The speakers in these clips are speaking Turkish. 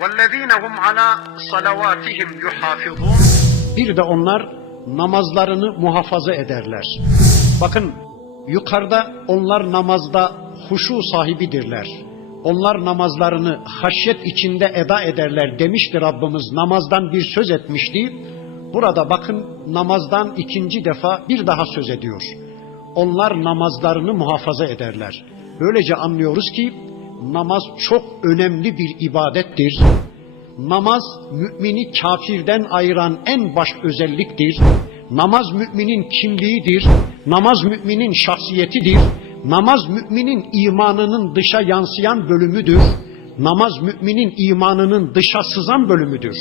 وَالَّذ۪ينَ هُمْ عَلَى صَلَوَاتِهِمْ يُحَافِظُونَ Bir de onlar namazlarını muhafaza ederler. Bakın yukarıda onlar namazda huşu sahibidirler. Onlar namazlarını haşyet içinde eda ederler demişti Rabbimiz. Namazdan bir söz etmişti. Burada bakın namazdan ikinci defa bir daha söz ediyor. Onlar namazlarını muhafaza ederler. Böylece anlıyoruz ki namaz çok önemli bir ibadettir. Namaz mümini kafirden ayıran en baş özelliktir. Namaz müminin kimliğidir. Namaz müminin şahsiyetidir. Namaz müminin imanının dışa yansıyan bölümüdür. Namaz müminin imanının dışa sızan bölümüdür.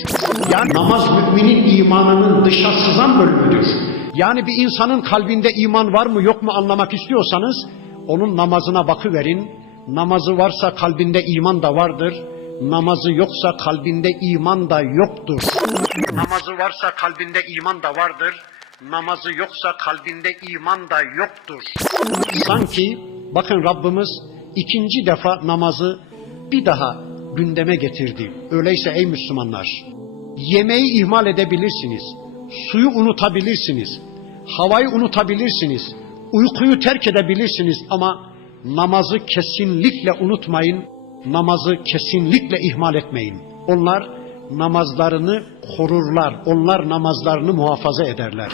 Yani namaz müminin imanının dışa sızan bölümüdür. Yani bir insanın kalbinde iman var mı yok mu anlamak istiyorsanız onun namazına bakıverin. Namazı varsa kalbinde iman da vardır namazı yoksa kalbinde iman da yoktur. Namazı varsa kalbinde iman da vardır. Namazı yoksa kalbinde iman da yoktur. Sanki bakın Rabbimiz ikinci defa namazı bir daha gündeme getirdi. Öyleyse ey Müslümanlar, yemeği ihmal edebilirsiniz, suyu unutabilirsiniz, havayı unutabilirsiniz, uykuyu terk edebilirsiniz ama namazı kesinlikle unutmayın, namazı kesinlikle ihmal etmeyin. Onlar namazlarını korurlar, onlar namazlarını muhafaza ederler.